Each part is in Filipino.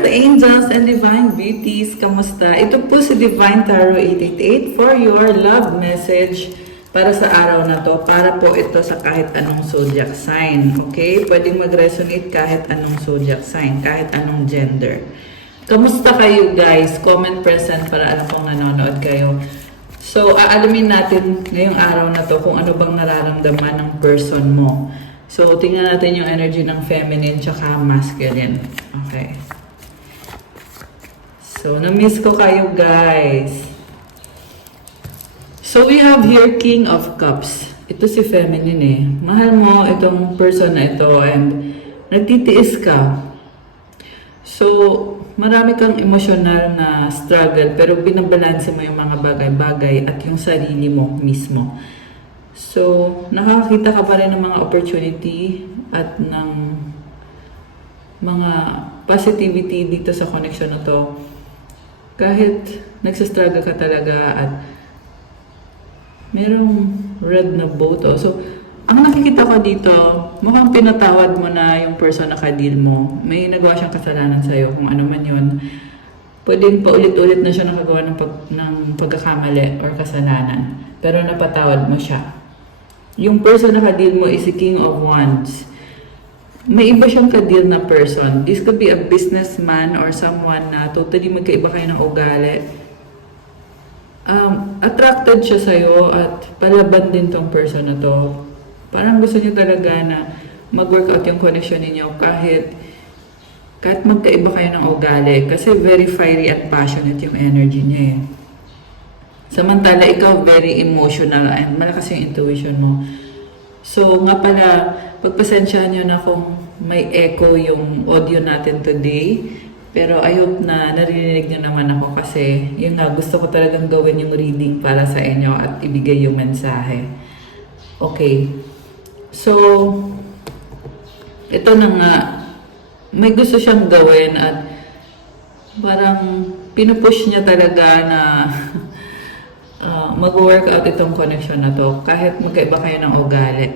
Earth Angels and Divine Beauties, kamusta? Ito po si Divine Tarot 888 for your love message para sa araw na to. Para po ito sa kahit anong zodiac sign. Okay? Pwedeng mag-resonate kahit anong zodiac sign, kahit anong gender. Kamusta kayo guys? Comment present para alam kong nanonood kayo. So, aalamin natin ngayong araw na to kung ano bang nararamdaman ng person mo. So, tingnan natin yung energy ng feminine tsaka masculine. Okay. So, na-miss ko kayo, guys. So, we have here King of Cups. Ito si feminine eh. Mahal mo itong person na ito and nagtitiis ka. So, marami kang emosyonal na struggle pero binabalanse mo yung mga bagay-bagay at yung sarili mo mismo. So, nakakita ka pa rin ng mga opportunity at ng mga positivity dito sa connection na to. Kahit nagsastruggle ka talaga at merong red na boat. Oh. So, ang nakikita ko dito, mukhang pinatawad mo na yung person na ka-deal mo. May nagawa siyang kasalanan sa'yo, kung ano man yun. Pwedeng paulit-ulit na siya nakagawa ng pagkakamali or kasalanan. Pero napatawad mo siya. Yung person na ka-deal mo is si King of Wands. May iba siyang ka-deal na person. This could be a businessman or someone na totally magkaiba kayo ng ugali. Attracted siya sa'yo at palaban din tong person na to. Parang gusto niya talaga na mag-work out yung connection ninyo kahit magkaiba kayo ng ugali. Kasi very fiery at passionate yung energy niya eh. Samantala, ikaw very emotional and malakas yung intuition mo. So, nga pala, pagpasensyahan nyo na kung may echo yung audio natin today. Pero I hope na naririnig nyo naman ako kasi yun nga, gusto ko talagang gawin yung reading para sa inyo at ibigay yung mensahe. Okay. So, ito na nga, may gusto siyang gawin at parang pinupush niya talaga na mag-work out itong connection na to kahit magkaiba kayo ng ugali.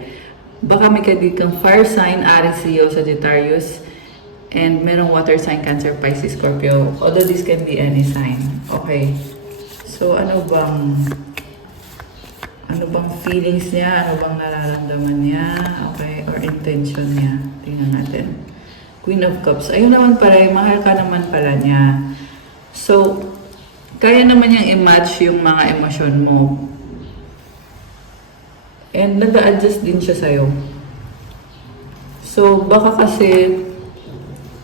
Baka may kang fire sign, Aries, Leo, Sagittarius, and merong water sign, Cancer, Pisces, Scorpio. Although this can be any sign. Okay. So, ano bang feelings niya? Ano bang nararamdaman niya? Okay. Or intention niya? Tingnan natin. Queen of Cups. Ayun naman pala, mahal ka naman pala niya. So, kaya naman niyang i-match yung mga emosyon mo. And nag-a-adjust din siya sa'yo. So, baka kasi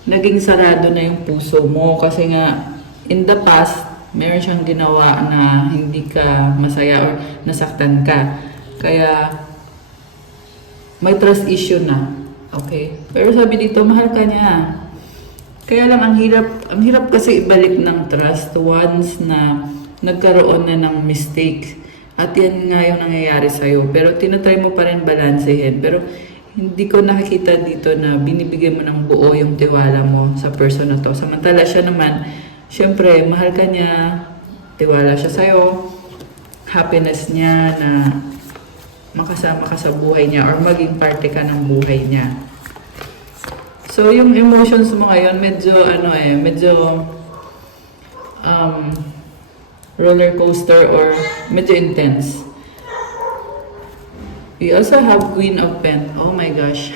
naging sarado na yung puso mo. Kasi nga, in the past, meron siyang ginawa na hindi ka masaya or nasaktan ka. Kaya, may trust issue na. Okay? Pero sabi dito, mahal ka niya. Kaya lang, ang hirap kasi ibalik ng trust once na nagkaroon na ng mistake. At yan nga yung nangyayari sa'yo. Pero tinatry mo pa rin balansehin. Pero hindi ko nakikita dito na binibigyan mo ng buo yung tiwala mo sa person na to. Samantala siya naman, syempre, mahal ka niya, tiwala siya sa'yo, happiness niya na makasama ka sa buhay niya or maging parte ka ng buhay niya. So, yung emotions mo ngayon, medyo roller coaster or medyo intense. We also have Queen of Pentacles. Oh my gosh.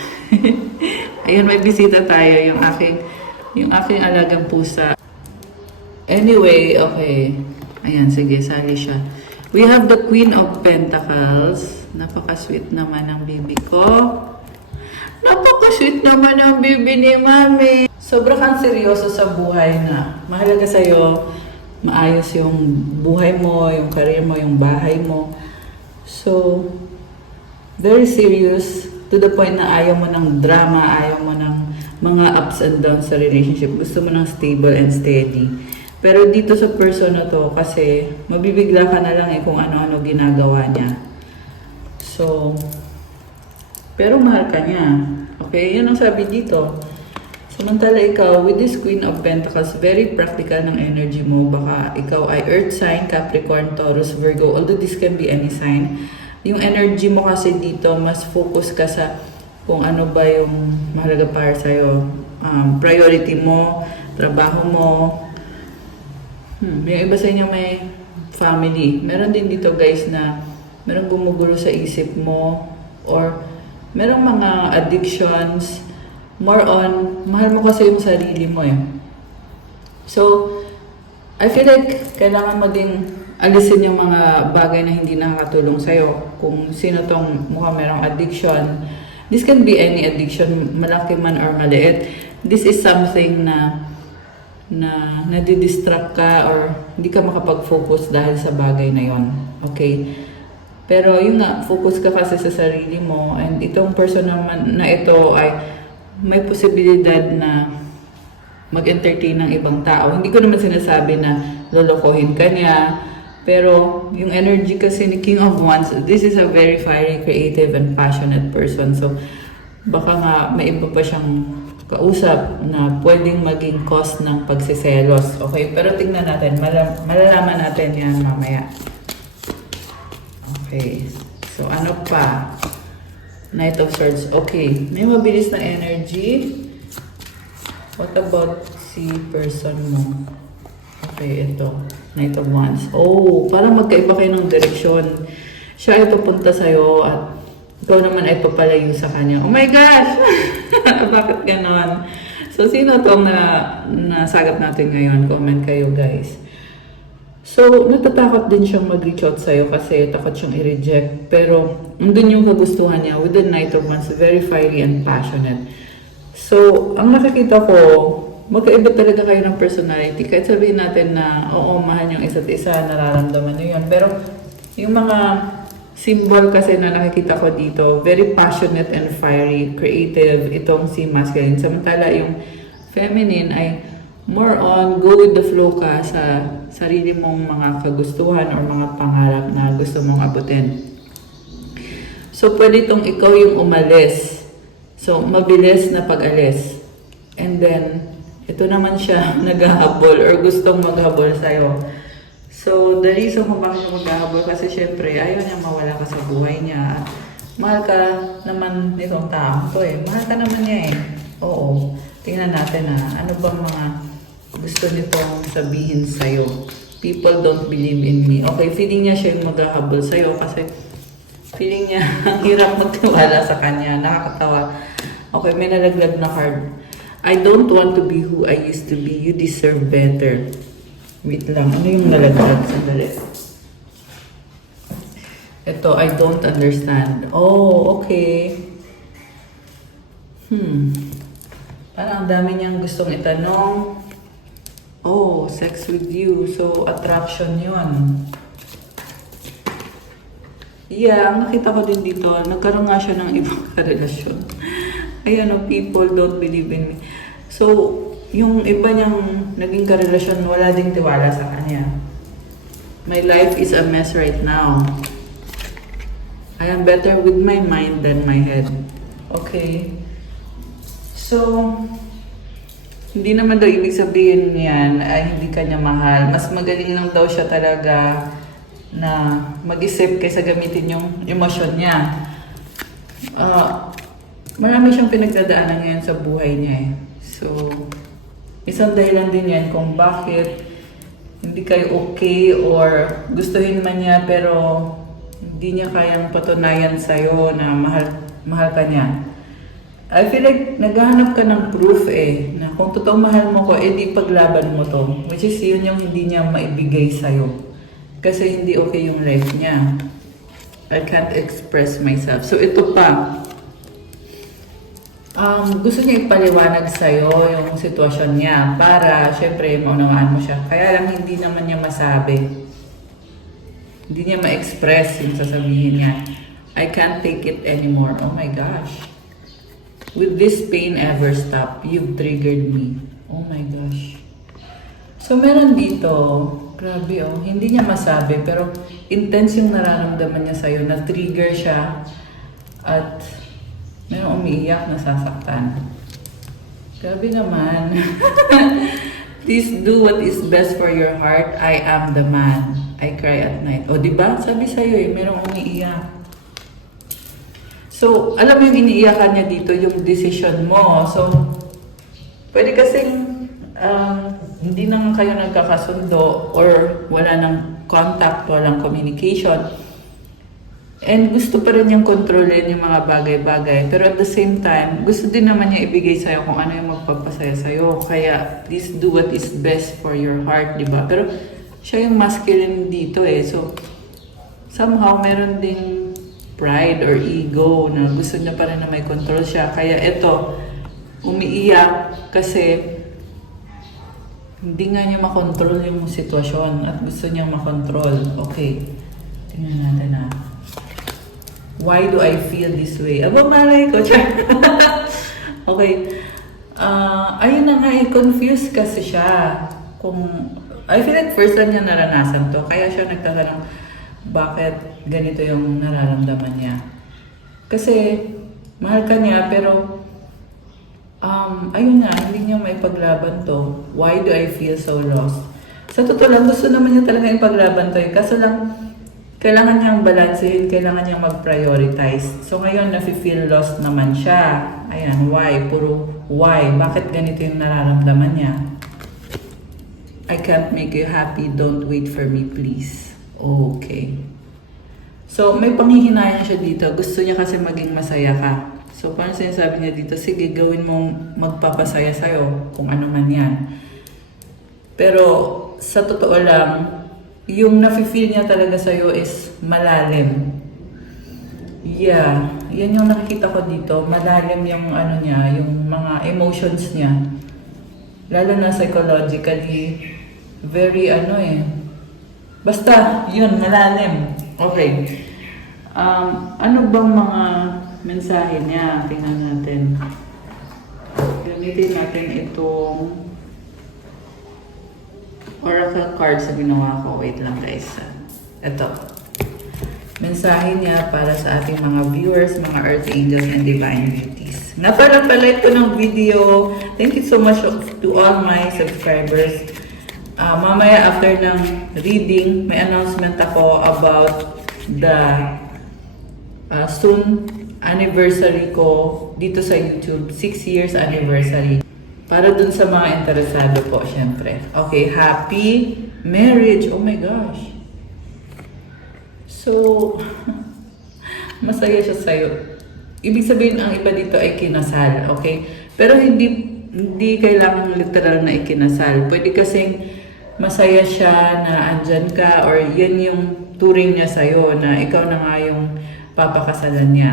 Ayun, may bisita tayo, yung aking alagang pusa. Anyway, okay. Ayan, sige, sali siya. We have the Queen of Pentacles. Napaka-sweet naman ng baby ko. Napaka-sweet naman ang baby ni Mami. Sobrang kang seryoso sa buhay na. Mahalaga sa'yo, maayos yung buhay mo, yung career mo, yung bahay mo. So, very serious to the point na ayaw mo ng drama, ayaw mo ng mga ups and downs sa relationship. Gusto mo ng stable and steady. Pero dito sa person na to, kasi mabibigla ka na lang kung ano-ano ginagawa niya. So, pero mahal ka niya. Okay, yan ang sabi dito. Samantala ikaw, with this Queen of Pentacles, very practical ng energy mo. Baka ikaw ay Earth sign, Capricorn, Taurus, Virgo. Although this can be any sign. Yung energy mo kasi dito, mas focus ka sa kung ano ba yung mahalaga para sa'yo. Priority mo trabaho mo. Yung iba sa inyo may family. Meron din dito guys na meron gumugulo sa isip mo or merong mga addictions. More on, mahal mo kasi yung sarili mo eh. So, I feel like kailangan mo ding alisin yung mga bagay na hindi nakakatulong sa'yo. Kung sino tong mukhang merong addiction. This can be any addiction, malaki man or maliit. This is something na nadidistract ka or hindi ka makapag-focus dahil sa bagay na yon. Okay? Pero yun nga, focus ka kasi sa sarili mo and itong person naman na ito ay may posibilidad na mag-entertain ng ibang tao. Hindi ko naman sinasabi na lolokohin ka niya. Pero yung energy kasi ni King of Wands, this is a very fiery, creative, and passionate person. So, baka nga may iba pa siyang kausap na pwedeng maging cause ng pagsiselos. Okay, pero tingnan natin. Malalaman natin yan mamaya. Okay. So, ano pa? Knight of Swords. Okay. May mabilis na energy. What about si person mo? Okay, ito. Knight of Wands. Oh, parang magkaiba kayo ng direksyon. Siya ay papunta sa'yo at ikaw naman ay papalayo sa kanya. Oh my gosh! Bakit ganon? So, sino itong nasagap natin ngayon? Comment kayo, guys. So, natatakot din siyang mag-reach out sa'yo kasi takot siyang i-reject. Pero, andun yung kagustuhan niya with the Knight of Wands, very fiery and passionate. So, ang nakikita ko, magkaiba talaga kayo ng personality. Kahit sabihin natin na, oo, mahal yung isa't isa, nararamdaman nyo yun. Pero, yung mga symbol kasi na nakikita ko dito, very passionate and fiery, creative, itong si masculine. Samantala, yung feminine ay more on go with the flow ka sa sarili mong mga kagustuhan or mga pangarap na gusto mong abutin. So, pwede itong ikaw yung umalis. So, mabilis na pag-alis. And then, ito naman siya naghahabol or gustong maghabol sa'yo. So, the reason kung bakit siya maghahabol kasi syempre, ayaw niya mawala ka sa buhay niya. Mahal ka naman nitong tao to eh. Mahal ka naman niya eh. Oo. Tingnan natin ano bang mga gusto nitong sabihin sa'yo. People don't believe in me. Okay, feeling niya siya yung maghahabol sa'yo kasi feeling niya ang hirap magtiwala sa kanya. Nakakatawa. Okay, may nalaglag na card. I don't want to be who I used to be. You deserve better. Wait lang. Ano yung nalaglag? Sandali. Ito, I don't understand. Oh, okay. Parang ang dami niyang gustong itanong. Oh, sex with you. So, attraction yun. Yeah, nakita ko din dito. Nagkaroon nga siya ng ibang karelasyon. Ayan, people don't believe in me. So, yung iba niyang naging karelasyon, wala ding tiwala sa kanya. My life is a mess right now. I am better with my mind than my head. Okay. So, hindi naman daw ibig sabihin niyan ay hindi kanya mahal. Mas magaling lang daw siya talaga na mag-isip kaysa gamitin yung emosyon niya. Marami siyang pinagdadaanan ngayon sa buhay niya eh. So, isang dahilan din yan kung bakit hindi kayo okay or gustuhin man niya pero hindi niya kayang patunayan sa'yo na mahal ka niya. I feel like naghahanap ka ng proof eh, na kung totoong mahal mo ko, di paglaban mo to. Which is yun yung hindi niya maibigay sa'yo. Kasi hindi okay yung life niya. I can't express myself. So ito pa. Gusto niya ipaliwanag sa'yo yung sitwasyon niya para syempre maunawaan mo siya. Kaya lang hindi naman niya masabi. Hindi niya ma-express yung sasabihin niya. I can't take it anymore. Oh my gosh. Will this pain ever stop? You've triggered me. Oh my gosh. So, meron dito, grabe oh, hindi niya masabi, pero intense yung nararamdaman niya sa'yo, na-trigger siya, at meron umiiyak, nasasaktan. Grabe naman. Please do what is best for your heart. I am the man. I cry at night. O, diba? Sabi sa'yo eh, merong umiiyak. So, alam mo yung iniiyakan niya dito, yung decision mo. So, pwede kasing hindi na nga kayo nagkakasundo or wala ng contact, walang communication, and gusto pa rin niyang kontrolin yung mga bagay-bagay, pero at the same time, gusto din naman niya ibigay sa'yo kung ano yung magpapasaya sa'yo. Kaya, please do what is best for your heart, di ba? Pero, siya yung masculine dito eh. So, somehow, meron ding pride or ego na gusto niya pa rin na may control siya. Kaya, eto, umiiyak kasi hindi nga niya makontrol yung sitwasyon at gusto niyang makontrol. Okay, tingnan natin na. Why do I feel this way? Aba, malay ko. Okay. Ayun na nga, confused kasi siya. I feel like first time niya naranasan to. Kaya siya nagtatanong, bakit ganito yung nararamdaman niya? Kasi, mahal ka niya, pero ayun nga, hindi niya may paglaban to. Why do I feel so lost? Sa totoo lang, gusto naman niya talaga yung paglaban to. Kaso lang, kailangan niyang balansehin, kailangan niyang mag-prioritize. So ngayon, nafe-feel lost naman siya. Ayan, why? Puro why. Bakit ganito yung nararamdaman niya? I can't make you happy, don't wait for me, please. Okay. So, may panghihinayang siya dito. Gusto niya kasi maging masaya ka. So, parang sinasabi niya dito, sige, gawin mong magpapasaya sa'yo, kung ano man yan. Pero, sa totoo lang, yung nafe-feel niya talaga sa'yo is malalim. Yeah, yan yung nakikita ko dito. Malalim yung ano niya, yung mga emotions niya. Lalo na psychologically, very basta, yun, malalim. Okay. Ano bang mga mensahe niya? Tingnan natin. Gamitin natin itong oracle cards na ginawa ko. Wait lang guys. Ito. Mensahe niya para sa ating mga viewers, mga earth angels and divine beauties. Napala-pala ito ng video. Thank you so much to all my subscribers. Mamaya after ng reading, may announcement ako about the soon anniversary ko dito sa YouTube, 6 years anniversary. Para dun sa mga interesado po, syempre. Okay, happy marriage. Oh my gosh. So, masaya siya sa'yo. Ibig sabihin, ang iba dito ay kinasal, okay? Pero hindi kailangan literal na ikinasal. Pwede kasing masaya siya na andyan ka or yan yung turing niya sa'yo na ikaw na nga yung papakasalan niya.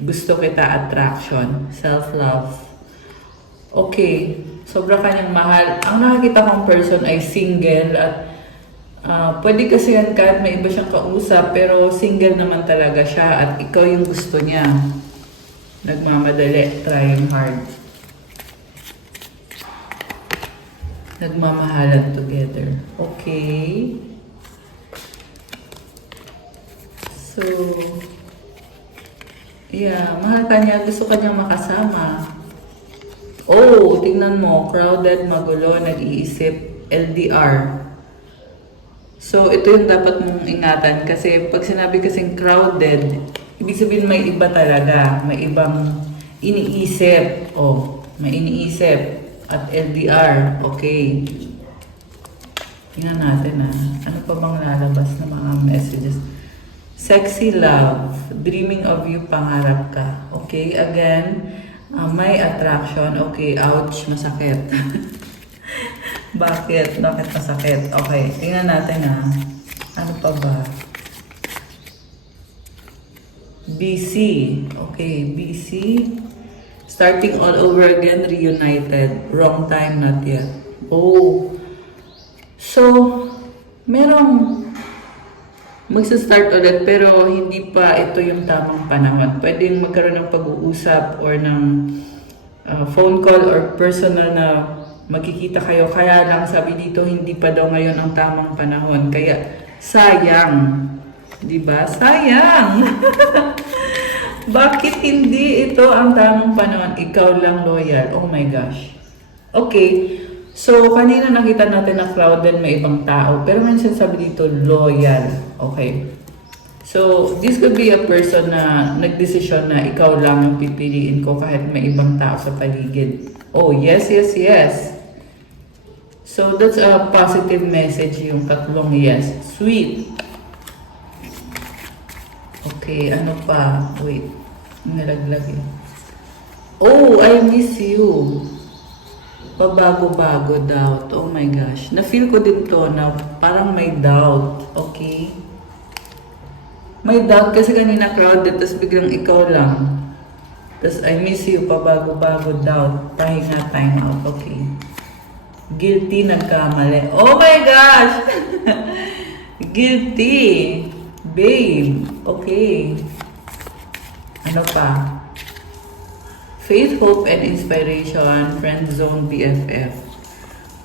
Gusto kita, attraction, self-love. Okay, sobra kanyang mahal. Ang nakakita kong person ay single at pwede kasi yan kahit may iba siyang kausap pero single naman talaga siya at ikaw yung gusto niya. Nagmamadali, trying hard. Nagmamahalan together. Okay. So, yeah, mahal ka niya, gusto ka niyang makasama. Oh, tingnan mo, crowded, magulo, nag-iisip, LDR. So, ito yung dapat mong ingatan kasi pag sinabi kasing crowded, ibig sabihin may iba talaga, may ibang iniisip. Oh, may iniisip at LDR. Okay. Tingnan natin ano pa bang lalabas na mga messages. Sexy love, dreaming of you, pangarap ka. Okay, again, may attraction. Okay, ouch, masakit. Bakit? Bakit masakit? Okay, tingnan natin ano pa ba? BC. Okay, BC. Starting all over again, reunited. Wrong time, not yet. Oh. So, merong magsa-start ulit pero hindi pa ito yung tamang panahon. Pwedeng magkaroon ng pag-uusap or ng phone call or personal na magkikita kayo. Kaya lang sabi dito, hindi pa daw ngayon ang tamang panahon. Kaya sayang. Diba? Sayang! Bakit hindi ito ang tamang panahon? Ikaw lang loyal. Oh my gosh. Okay. So, kanina nakita natin na crowded, may ibang tao. Pero minsan sabi dito, loyal. Okay. So, this could be a person na nagdesisyon na ikaw lang ang pipiliin ko kahit may ibang tao sa paligid. Oh, yes, yes, yes. So, that's a positive message yung tatlong yes. Sweet. Okay, ano pa? Wait. Nilaglag yun. Oh, I miss you. Pabago-bago doubt. Oh my gosh. Na-feel ko din to na parang may doubt. Okay? May doubt kasi kanina crowded, tapos biglang ikaw lang. Tapos I miss you, pabago-bago doubt. Pahinga, time out. Okay. Guilty, nagkamali. Oh my gosh! Guilty. Babe. Okay. Ano pa? Faith, hope, and inspiration. Friend zone, BFF.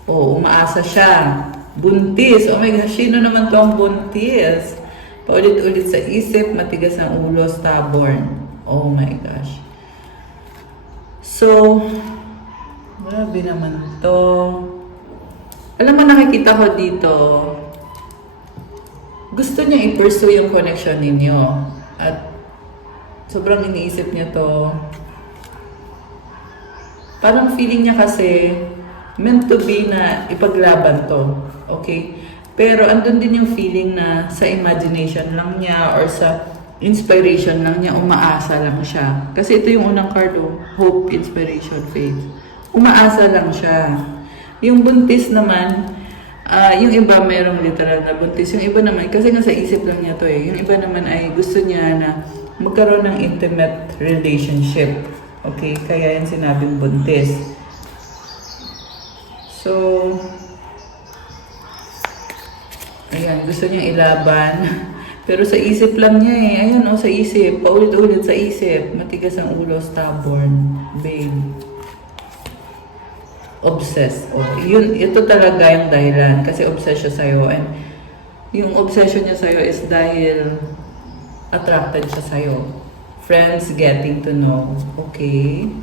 Oh, umaasa siya. Buntis. Oh my gosh, sino naman to ang buntis? Paulit-ulit sa isip, matigas ang ulo, stubborn. Oh my gosh. So, grabe naman to. Alam mo, nakikita ko dito, gusto niya i-pursue yung connection ninyo. At sobrang iniisip niya to. Parang feeling niya kasi meant to be na ipaglaban to. Okay? Pero andun din yung feeling na sa imagination lang niya or sa inspiration lang niya, umaasa lang siya. Kasi ito yung unang card, oh, hope, inspiration, faith. Umaasa lang siya. Yung buntis naman, yung iba merong literal na buntis. Yung iba naman, kasi nga sa isip lang niya to eh. Yung iba naman ay gusto niya na magkaroon ng intimate relationship. Okay? Kaya yan sinabing buntis. So, ayan, gusto niyang ilaban. Pero sa isip lang niya eh. Ayan, oh, sa isip. Paulit-ulit sa isip. Matigas ang ulo, stubborn. Babe. Obsessed. Oh, ito talaga yung dahilan. Kasi obsessed siya sa'yo. And yung obsession niya sa'yo is dahil attracted siya sa'yo. Friends getting to know. Okay.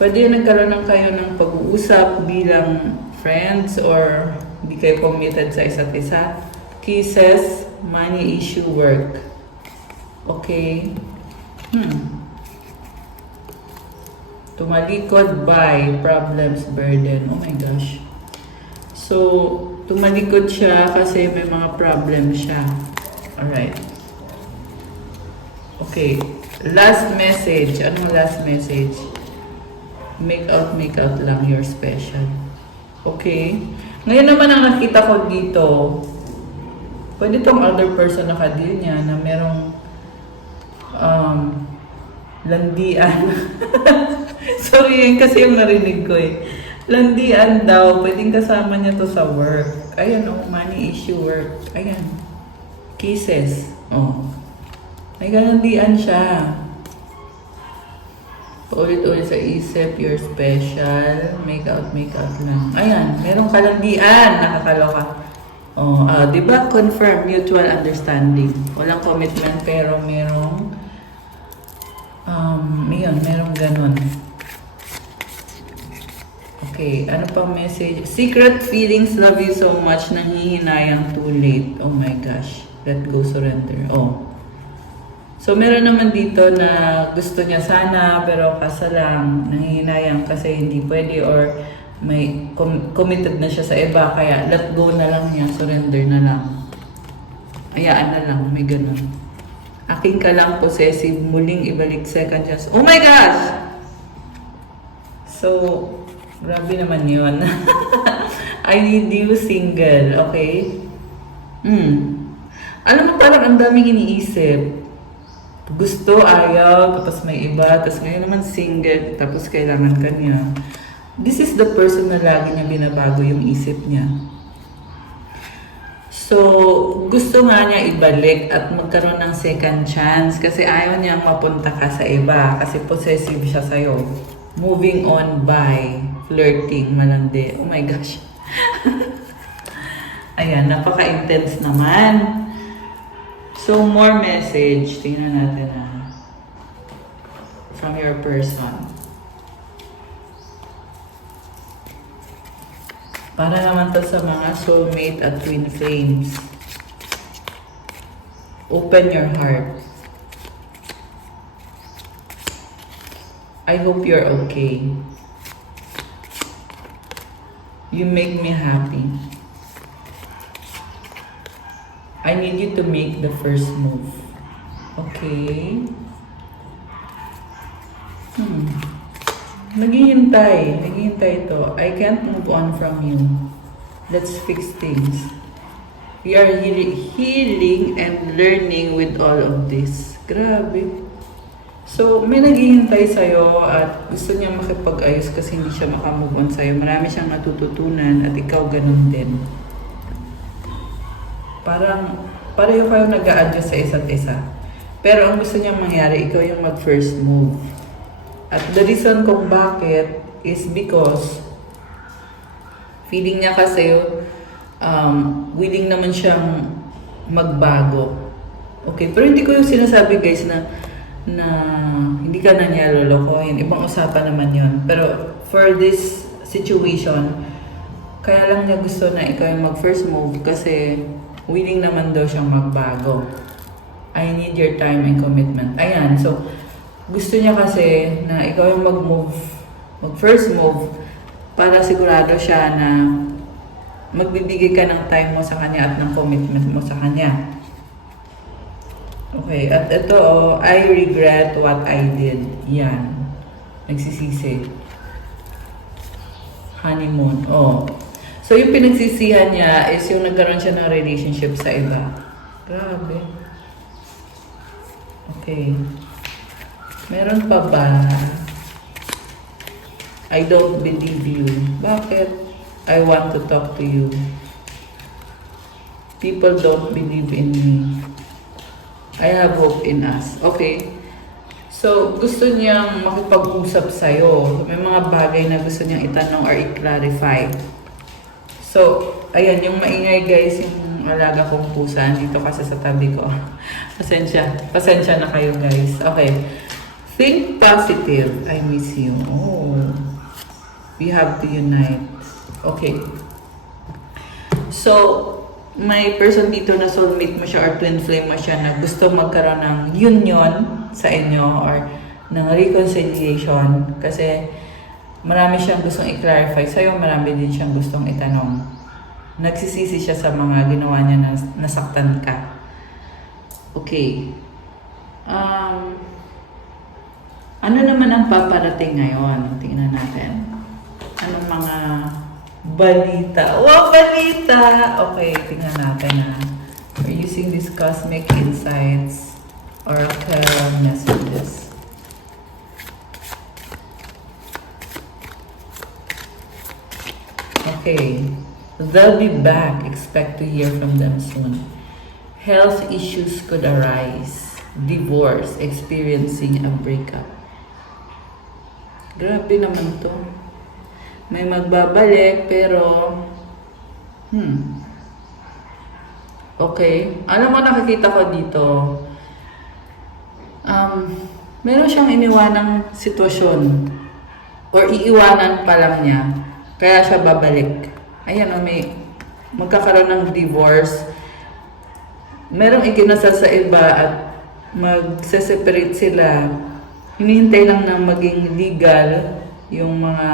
Pwede nagkaroon ng kayo ng pag-uusap bilang friends or hindi kayo committed sa isa't isa. Kisses, money issue, work. Okay. Tumalikod by problems, burden. Oh my gosh. So, tumalikod siya kasi may mga problem siya. Alright. Okay. Last message. Anong last message? Make out lang. You're special. Okay. Ngayon naman ang nakita ko dito, pwede tong other person na ka-deal niya na merong landian. Sorry, yun kasi yung narinig ko eh. Landian daw, pwedeng kasama niya to sa work. Ayan, oh, money issue, work. Ayan. Kisses. Oh. May kalandian siya. Paulit-ulit sa isip, you're special. Make out lang. Ayan, merong kalandian. Nakakaloka. Oh, di ba? Confirm, mutual understanding. Walang commitment pero merong merong ganun. Okay, ano pang message? Secret feelings, love you so much, nanghihinayang too late. Oh my gosh. Let go, surrender. Oh. So, meron naman dito na gusto niya sana, pero kasa lang, nanghihinayang kasi hindi pwede or may committed na siya sa iba, kaya let go na lang niya, surrender na lang. Ayaan na lang, may ganun. Aking ka lang, possessive, muling ibalik second chance. Oh my gosh! So, grabe naman yun. I need you single, okay? Alam mo, parang ang daming iniisip. Gusto, ayaw, tapos may iba, tapos ngayon naman single, tapos kailangan ka niya. This is the person na lagi niya binabago yung isip niya. So, gusto nga niya ibalik at magkaroon ng second chance kasi ayaw niyang mapunta ka sa iba kasi possessive siya sa'yo. Moving on by flirting, malandi. Oh my gosh. Ayan, napaka-intense naman. So, more message. Tingnan natin from your person. Para naman to sa mga soulmate at twin flames. Open your heart. I hope you're okay. You make me happy. I need you to make the first move. Okay? Naghihintay ito. I can't move on from you. Let's fix things. We are healing and learning with all of this. Grabe. So, may naghihintay sa'yo at gusto niya makipag-ayos kasi hindi siya makamove on sa'yo. Marami siyang natututunan at ikaw ganun din. Parang pareho kayo nag-a-adjust sa isa't isa. Pero ang gusto niya mangyari, ikaw yung mag-first move. At the reason kung bakit is because feeling niya kasi willing naman siyang magbago. Okay, pero hindi ko yung sinasabi guys na hindi ka na niya lolokohin. Ibang usapan naman yun. Pero for this situation, kaya lang niya gusto na ikaw yung mag-first move kasi willing naman daw siyang magbago. I need your time and commitment. Ayan, so gusto niya kasi na ikaw yung mag-first move para sigurado siya na magbibigay ka ng time mo sa kanya at ng commitment mo sa kanya. Okay, at ito, I regret what I did. Yan. Nagsisisi. Honeymoon. So, yung pinagsisihan niya is yung nagkaroon siya ng relationship sa iba. Grabe. Okay. Meron pa ba? I don't believe you. Bakit? I want to talk to you. People don't believe in me. I have hope in us. Okay. So, gusto niyang makipag-usap sa'yo. May mga bagay na gusto niyang itanong or i-clarify. So, ayan, yung maingay guys, yung alaga kong pusa, dito kasi sa tabi ko. Pasensya na kayo guys. Okay. Think positive. I miss you. We have to unite. Okay. So, may person dito na soulmate mo siya or twin flame mo siya na gusto magkaroon ng union sa inyo or ng reconciliation kasi marami siyang gustong i-clarify sa'yo, marami din siyang gustong itanong. Nagsisisi siya sa mga ginawa niya na nasaktan ka. Okay. Ano naman ang paparating ngayon? Tingnan natin. Anong mga balita? Balita! Okay, tingnan natin na. We're using these cosmic insights, oracle messages. Okay. They'll be back. Expect to hear from them soon. Health issues could arise. Divorce. Experiencing a breakup. Grabe naman to. May magbabalik, pero okay. Alam mo, nakikita ko dito, meron siyang iniwanang sitwasyon or iiwanan pa lang niya, kaya siya babalik. Ayan, may magkakaroon ng divorce. Merong ikinasal sa iba at magse-separate sila. Hinihintay lang na maging legal yung mga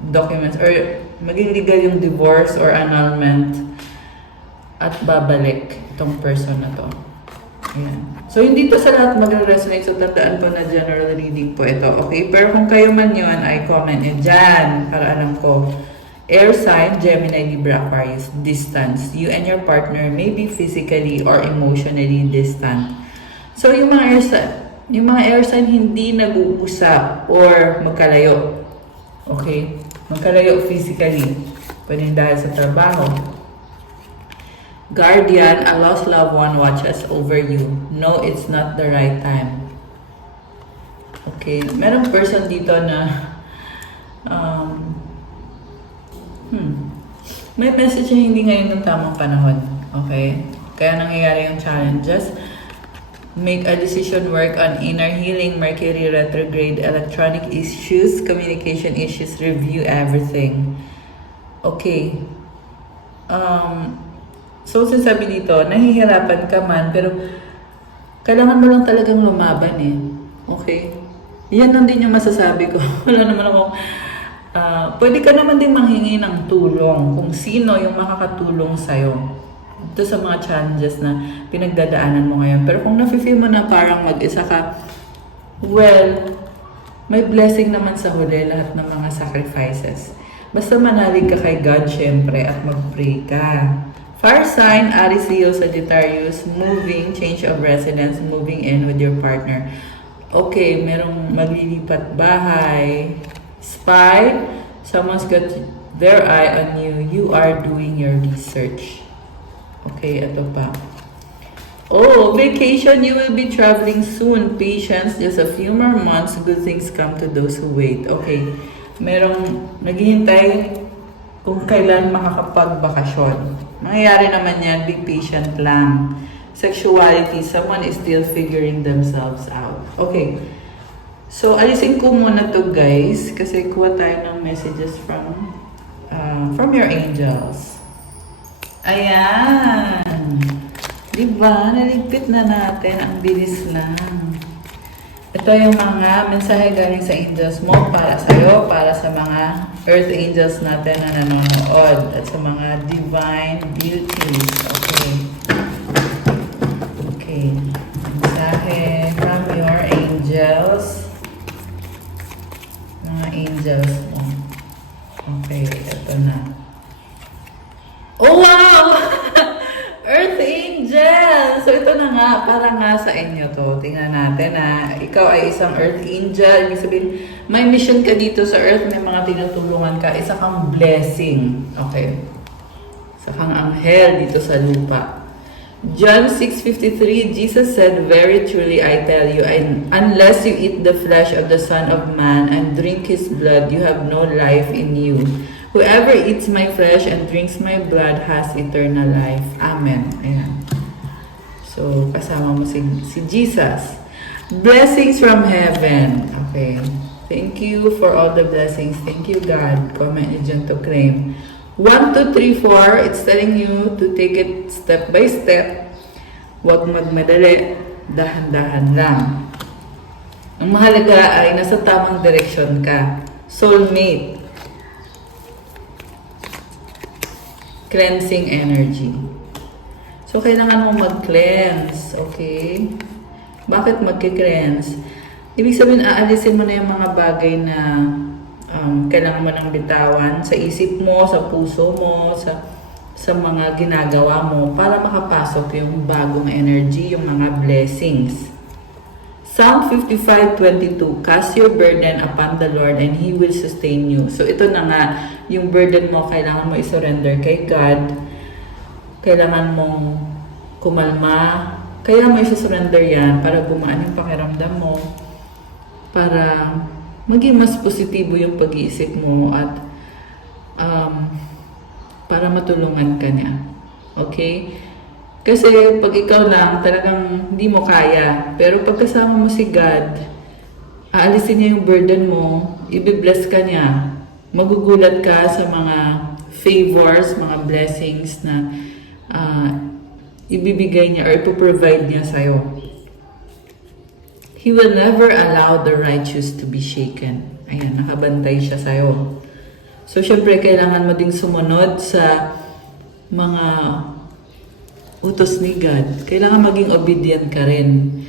documents or maging legal yung divorce or annulment at babalik itong person na to. Ayan. So, hindi to sa lahat mag-resonate. So, tandaan po na general reading po ito. Okay? Pero kung kayo man yun, ay comment nyo dyan para alam ko. Air sign, Gemini, Libra, Aquarius, distance. You and your partner may be physically or emotionally distant. So, yung mga air sign hindi nag-uusap or magkalayo. Okay? Magkalayo physically. Pwede dahil sa trabaho. Guardian, a lost loved one watches over you. No, it's not the right time. Okay. Merong person dito na may message na hindi ngayon ng tamang panahon. Okay? Kaya nangyayari yung challenges. Make a decision, work on inner healing, Mercury retrograde, electronic issues, communication issues, review everything. Okay. So, sinasabi dito, nahihirapan ka man, pero kailangan mo lang talagang lumaban eh. Okay? Yan lang din yung masasabi ko. Wala naman ako Pwede ka naman din manghingi ng tulong kung sino yung makakatulong sa'yo ito sa mga challenges na pinagdadaanan mo ngayon. Pero kung nafe-feel mo na parang mag-isa ka, well, may blessing naman sa huli lahat ng mga sacrifices. Basta manalig ka kay God syempre at mag-pray ka. Fire sign, Aries, Leo, Sagittarius, moving, change of residence, moving in with your partner. Okay, merong maglilipat bahay. Spy, someone's got their eye on you. You are doing your research. Okay, ito pa. Oh, vacation, you will be traveling soon. Patience, just a few more months, good things come to those who wait. Okay, merong naghihintay kung kailan makakapagbakasyon. Mangyayari naman yan, be patient lang. Sexuality, someone is still figuring themselves out. Okay, so alisin ko muna to guys, kasi kuha tayo ng messages from your angels. Ayan! Diba? Naligpit na natin. Ang bilis lang. Ito yung mga mensahe galing sa angels mo para sa'yo, para sa mga earth angels natin na nanonood, at sa mga divine beauties. Okay. Okay. Mensahe from your angels. Mga angels mo. Okay. Ito na. Oh, wow! Earth Angel! So, ito na nga, para nga sa inyo to. Tingnan natin na ikaw ay isang Earth Angel. Ibig sabihin, may mission ka dito sa Earth, may mga tinutulungan ka. Isa kang blessing. Okay. Isa kang anghel dito sa lupa. John 6:53, Jesus said, "Very truly I tell you, unless you eat the flesh of the Son of Man and drink His blood, you have no life in you. Whoever eats my flesh and drinks my blood has eternal life." Amen. Ayan. So, kasama mo si Jesus. Blessings from heaven. Okay. Thank you for all the blessings. Thank you, God. Comment nyo dyan to claim. 1, 2, 3, 4. It's telling you to take it step by step. Huwag magmadali. Dahan-dahan lang. Ang mahalaga ay nasa tamang direksyon ka. Soulmate. Cleansing energy. So, kailangan mo mag-cleanse, okay? Bakit mag-cleanse? Ibig sabihin, aalisin mo na yung mga bagay na kailangan mo nang bitawan sa isip mo, sa puso mo, sa mga ginagawa mo para makapasok yung bagong energy, yung mga blessings. Psalm 55:22, "Cast your burden upon the Lord and He will sustain you." So ito na nga, yung burden mo, kailangan mo i-surrender kay God. Kailangan mong kumalma. Kailangan mo i-surrender yan para gumaan yung pakiramdam mo. Para maging mas positibo yung pag-iisip mo at para matulungan ka niya. Okay? Kasi pag ikaw lang, talagang hindi mo kaya. Pero pag kasama mo si God, aalisin niya yung burden mo, ibibless ka niya. Magugulat ka sa mga favors, mga blessings na ibibigay niya or ipoprovide niya sa'yo. He will never allow the righteous to be shaken. Ayan, nakabantay siya sa'yo. So, syempre, kailangan mo ding sumunod sa mga utos ni God. Kailangan maging obedient ka rin.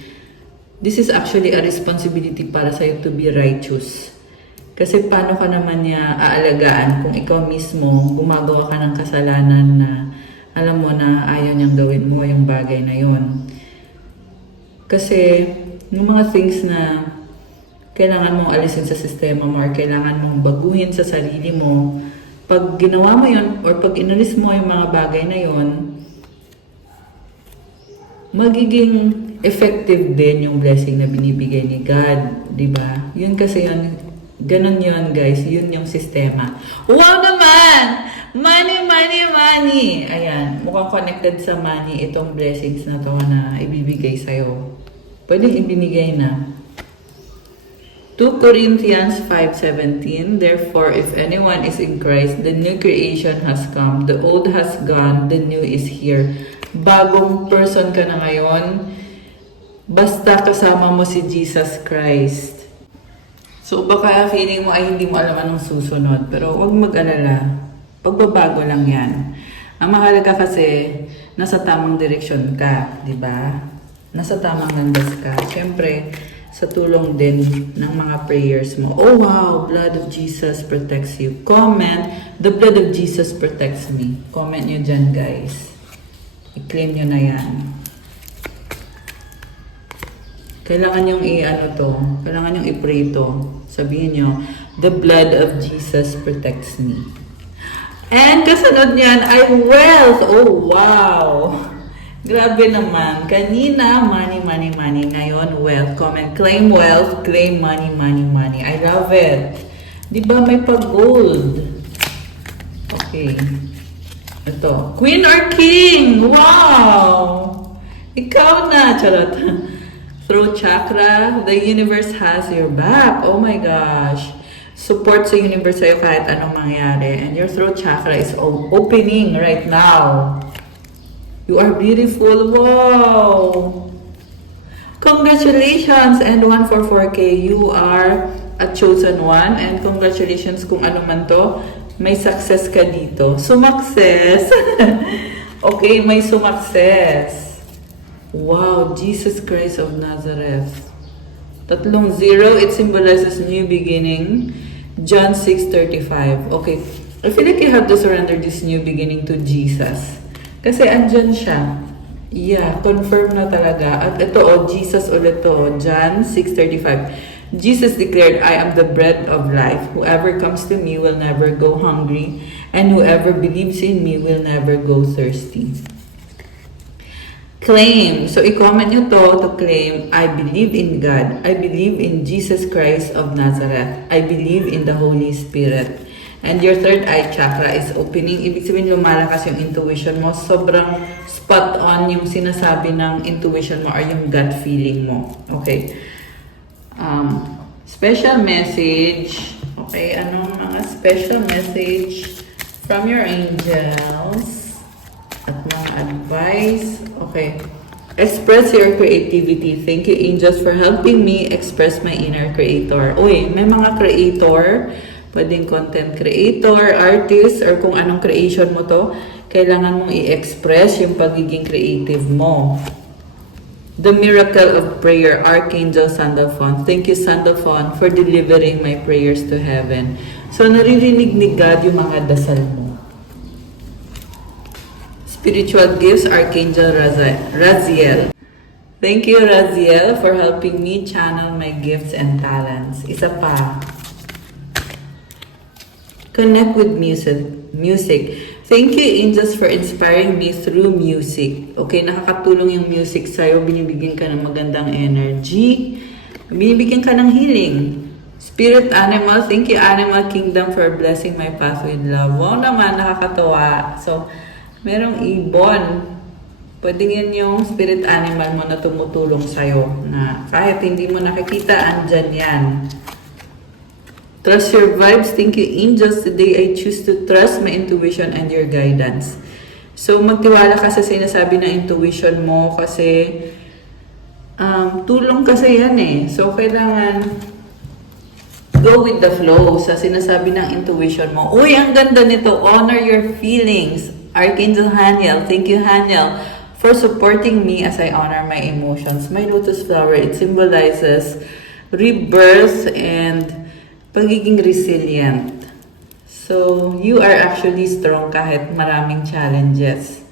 This is actually a responsibility para sa'yo to be righteous. Kasi paano ka naman niya aalagaan kung ikaw mismo gumagawa ka ng kasalanan na alam mo na ayaw niyang gawin mo yung bagay na yon. Kasi yung mga things na kailangan mong alisin sa sistema mo or kailangan mong baguhin sa sarili mo, pag ginawa mo yun or pag inalis mo yung mga bagay na yon, magiging effective din yung blessing na binibigay ni God, di ba? Yun kasi yun, ganun yun guys, yun yung sistema. Wow naman! Money, money, money! Ayan, mukhang connected sa money itong blessings na to na ibibigay sa'yo. Pwedeng ibinigay na. 2 Corinthians 5:17, "Therefore, if anyone is in Christ, the new creation has come. The old has gone, the new is here." Bagong person ka na ngayon, basta kasama mo si Jesus Christ. So baka feeling mo ay hindi mo alam anong susunod. Pero huwag mag-alala. Pagbabago lang yan. Ang mahalaga kasi, nasa tamang direksyon ka, di ba? Nasa tamang landas ka. Siyempre, sa tulong din ng mga prayers mo. Oh wow, blood of Jesus protects you. Comment, the blood of Jesus protects me. Comment nyo dyan, guys. I-claim nyo na yan. Kailangan yung kailangan yung i-pray to. Sabihin nyo, the blood of Jesus protects me. And kasunod niyan ay wealth. Oh, wow. Grabe naman. Kanina, money, money, money. Ngayon, wealth. Comment, claim wealth, claim money, money, money. I love it. Di ba may pag-gold? Okay. Ito. Queen or king? Wow! Ikaw na. Charot. Throat chakra. The universe has your back. Oh my gosh. Support sa universe sa'yo kahit anong mangyari. And your throat chakra is opening right now. You are beautiful. Wow! Congratulations! And 144K. You are a chosen one. And congratulations kung ano man to. May success ka dito. Sumakses! Okay, may sumakses. Wow! Jesus Christ of Nazareth. 3 0. It symbolizes new beginning. John 6:35. Okay. I feel like you have to surrender this new beginning to Jesus. Kasi andyan siya. Yeah, confirm na talaga. At ito, Jesus ulit to. John 6:35. Jesus declared, I am the bread of life. Whoever comes to me will never go hungry. And whoever believes in me will never go thirsty. Claim. So, i-comment nyo to claim, I believe in God. I believe in Jesus Christ of Nazareth. I believe in the Holy Spirit. And your third eye chakra is opening. Ibig sabihin, lumalakas yung intuition mo. Sobrang spot on yung sinasabi ng intuition mo or yung gut feeling mo. Okay. Special message. Okay, anong mga special message from your angels? At mga advice. Okay. Express your creativity. Thank you, angels, for helping me express my inner creator. Uy, may mga creator. Pwedeng content creator, artist, or kung anong creation mo to. Kailangan mong i-express yung pagiging creative mo. The miracle of prayer, Archangel Sandalphon. Thank you, Sandalphon, for delivering my prayers to heaven. So, naririnig ni God yung mga dasal mo. Spiritual gifts, Archangel Raziel. Thank you, Raziel, for helping me channel my gifts and talents. Isa pa. Connect with music. Thank you, angels, for inspiring me through music. Okay, nakakatulong yung music sa'yo. Binibigyan ka ng magandang energy. Binibigyan ka ng healing. Spirit animal, thank you, Animal Kingdom, for blessing my path with love. Wow naman, nakakatawa. So, merong ibon. Pwede yan yung spirit animal mo na tumutulong sa'yo. Na kahit hindi mo nakikita, andyan yan. Trust your vibes. Thank you, angels. Today, I choose to trust my intuition and your guidance. So, magtiwala ka sa sinasabi ng intuition mo kasi tulong kasi yan eh. So, kailangan go with the flow sa sinasabi ng intuition mo. Uy, ang ganda nito. Honor your feelings. Archangel Haniel. Thank you, Haniel, for supporting me as I honor my emotions. My lotus flower, it symbolizes rebirth and pagiging resilient. So, you are actually strong kahit maraming challenges.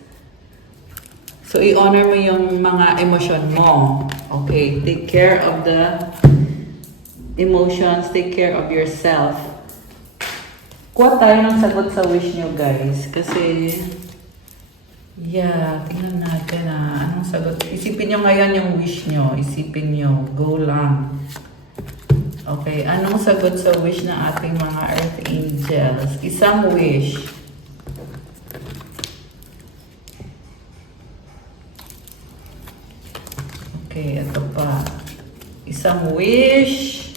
So, i-honor mo yung mga emosyon mo. Okay, take care of the emotions, take care of yourself. Kuha tayo ng sagot sa wish nyo, guys. Kasi, yeah, tingnan natin anong sagot. Isipin nyo ngayon yung wish nyo. Isipin nyo. Go lang. Okay, anong sagot sa wish ng ating mga Earth Angels? Isang wish. Okay, ito pa. Isang wish.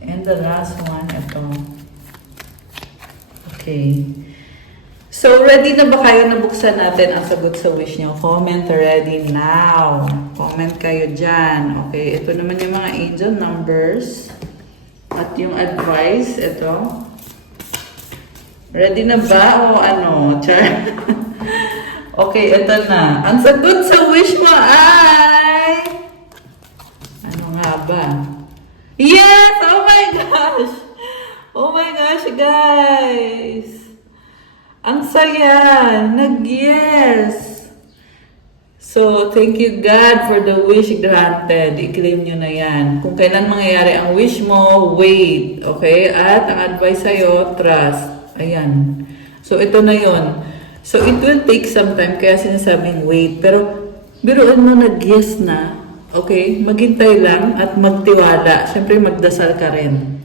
And the last one, ito. Okay. So, ready na ba kayo na buksan natin ang sagot sa wish nyo? Comment ready now. Comment kayo dyan. Okay, ito naman yung mga angel numbers. At yung advice, ito. Ready na ba o ano? Char? Okay, ito na. Ang sagot sa wish mo ay... Ano nga ba? Yes! Oh my gosh! Oh my gosh, guys! Ang saya! Nag-yes! So, thank you God for the wish granted. I-claim nyo na yan. Kung kailan mangyayari ang wish mo, wait. Okay? At ang advice sa'yo, trust. Ayan. So, ito na yon. So, it will take some time. Kaya sinasabing wait. Pero, biruan mo nag-yes na. Okay? Maghintay lang at magtiwala. Siyempre, magdasal ka rin.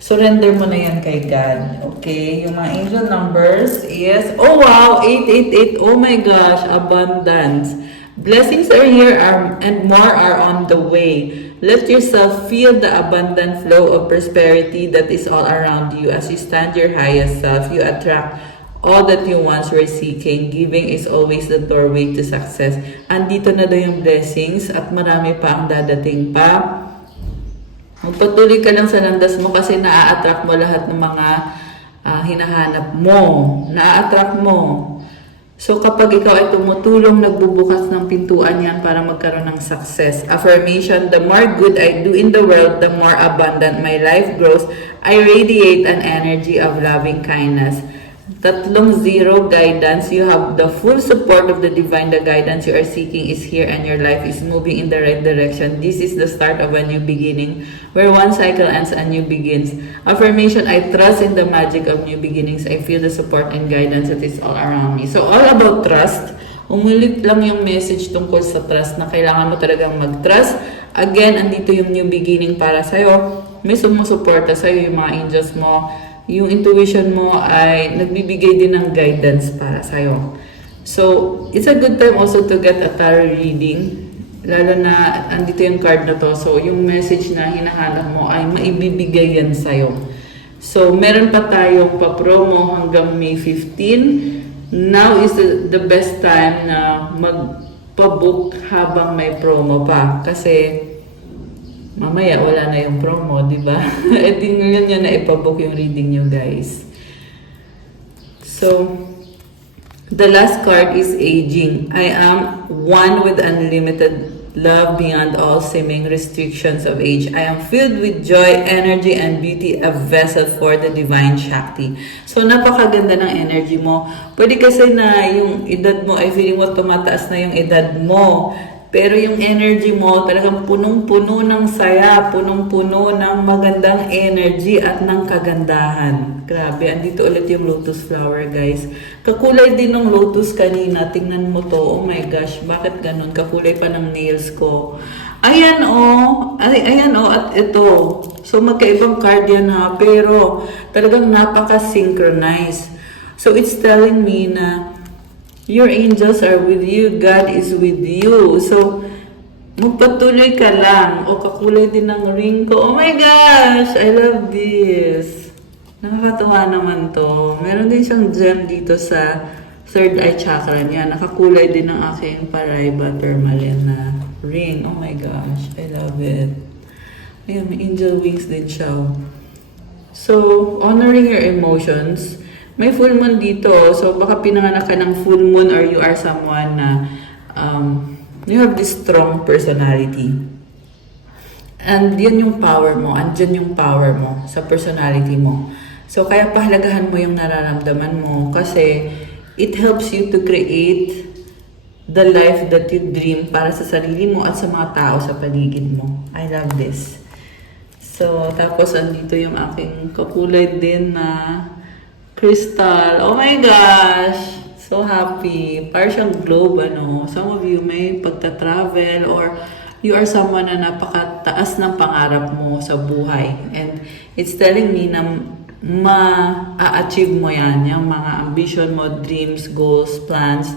Surrender mo na yan kay God. Okay? Yung mga angel numbers is, oh wow, 888. Oh my gosh, abundance. Blessings are here and more are on the way. Let yourself feel the abundant flow of prosperity that is all around you. As you stand your highest self, you attract all that you once were seeking. Giving is always the doorway to success. Andito na daw yung blessings at marami pa ang dadating pa. Magpatuloy ka lang sa landas mo kasi na-attract mo lahat ng mga hinahanap mo. Na-attract mo. So kapag ikaw ay tumutulong, nagbubukas ng pintuan yan para magkaroon ng success. Affirmation, the more good I do in the world, the more abundant my life grows. I radiate an energy of loving kindness. 30 guidance. You have the full support of the divine. The guidance you are seeking is here and your life is moving in the right direction. This is the start of a new beginning. Where one cycle ends, a new begins. Affirmation, I trust in the magic of new beginnings. I feel the support and guidance that is all around me. So all about trust. Umulit lang yung message tungkol sa trust na kailangan mo talagang mag-trust. Again, andito yung new beginning para sa'yo. May sumusuporta sa'yo yung mga angels mo. Yung intuition mo ay nagbibigay din ng guidance para sa'yo. So, it's a good time also to get a tarot reading. Lalo na, andito yung card na to. So, yung message na hinahanap mo ay maibibigay yan sa'yo. So, meron pa tayong pa-promo hanggang May 15. Now is the best time na magpa-book habang may promo pa. Kasi, mamaya, wala na yung promo, di ba? E di ngayon nyo na ipabook yung reading nyo, guys. So, the last card is aging. I am one with unlimited love beyond all seeming restrictions of age. I am filled with joy, energy, and beauty, a vessel for the divine Shakti. So, napakaganda ng energy mo. Pwede kasi na yung edad mo ay feeling mo tumataas na yung edad mo. Pero yung energy mo, talagang punong-puno ng saya, punong-puno ng magandang energy at ng kagandahan. Grabe, andito ulit yung lotus flower, guys. Kakulay din ng lotus kanina. Tingnan mo to. Oh my gosh, bakit ganun? Kakulay pa ng nails ko. Ayan oh. Ayan oh, at ito. So magkaibang card yan ha. Pero talagang napaka-synchronized. So it's telling me na your angels are with you. God is with you. So, magpatuloy ka lang. O, kakulay din ng ring ko. Oh my gosh! I love this. Nakakatuwa naman to. Meron din siyang gem dito sa third eye chakra niya. Nakakulay din ng aking Paraiba Permalin na ring. Oh my gosh. I love it. Ayan, may angel wings din siya. So, honoring your emotions. May full moon dito, so baka pinanganak ka ng full moon or you are someone na you have this strong personality. And yan yung power mo, andyan yung power mo sa personality mo. So kaya pahalagahan mo yung nararamdaman mo kasi it helps you to create the life that you dream para sa sarili mo at sa mga tao sa paligid mo. I love this. So tapos andito yung aking kakulay din na crystal. Oh my gosh! So happy. Parang siyang globe, ano. Some of you may pagta-travel or you are someone na napakataas ng pangarap mo sa buhay. And it's telling me na ma-achieve mo yan. Yung mga ambition mo, dreams, goals, plans.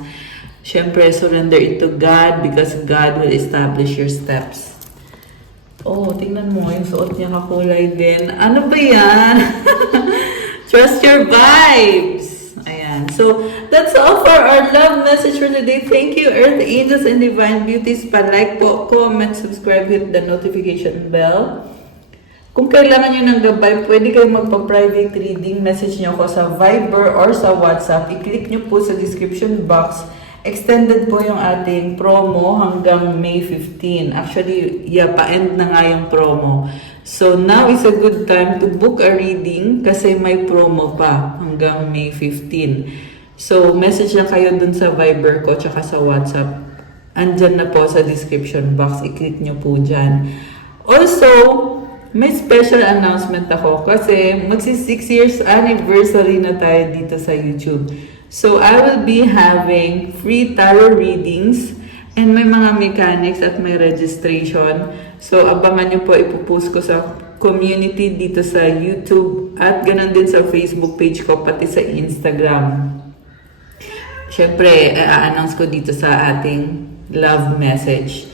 Siyempre, surrender it to God because God will establish your steps. Oh, tingnan mo. Yung suot niya kakulay din. Ano ba yan? Trust your vibes. Ayan. So, that's all for our love message for today. Thank you, Earth Angels and Divine Beauties. Pa-like po, comment, subscribe, hit the notification bell. Kung kailangan nyo ng gabay, pwede kayo magpa-private reading. Message nyo ako sa Viber or sa WhatsApp. I-click nyo po sa description box. Extended po yung ating promo hanggang May 15. Actually, pa-end na nga yung promo. So, now is a good time to book a reading kasi may promo pa hanggang May 15. So, message na kayo dun sa Viber ko tsaka sa WhatsApp. Andyan na po sa description box. I-click nyo po dyan. Also, may special announcement ako kasi magsi 6 years anniversary na tayo dito sa YouTube. So, I will be having free tarot readings and may mga mechanics at may registration. So, abangan nyo po, ipupost ko sa community dito sa YouTube at ganun din sa Facebook page ko, pati sa Instagram. Siyempre, i-announce ko dito sa ating love message.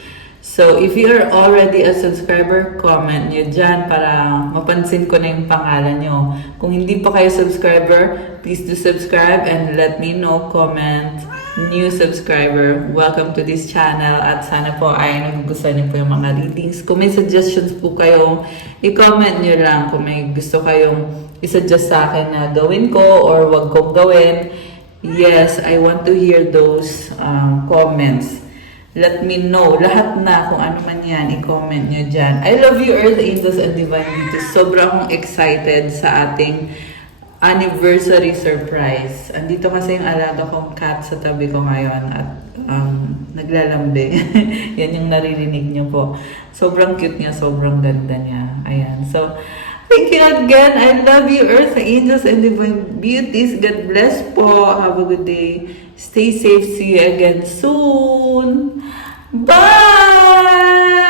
So, if you are already a subscriber, comment nyo dyan para mapansin ko na yung pangalan nyo. Kung hindi pa kayo subscriber, please do subscribe and let me know, comment, new subscriber. Welcome to this channel at sana po ay nagugustuhan nyo po yung mga readings. Kung may suggestions po kayo, i-comment nyo lang kung may gusto kayong isuggest sa akin na gawin ko or wag kong gawin. Yes, I want to hear those comments. Let me know. Lahat na, kung ano man yan, i-comment nyo dyan. I love you, Earth Angels and Divine Beauties. Sobrang akong excited sa ating anniversary surprise. Andito kasi yung alaga kong cat sa tabi ko ngayon at naglalambe. Yan yung naririnig nyo po. Sobrang cute niya, sobrang ganda niya. Ayan. So, thank you again. I love you, Earth Angels and Divine Beauties. God bless po. Have a good day. Stay safe. See you again soon. Bye!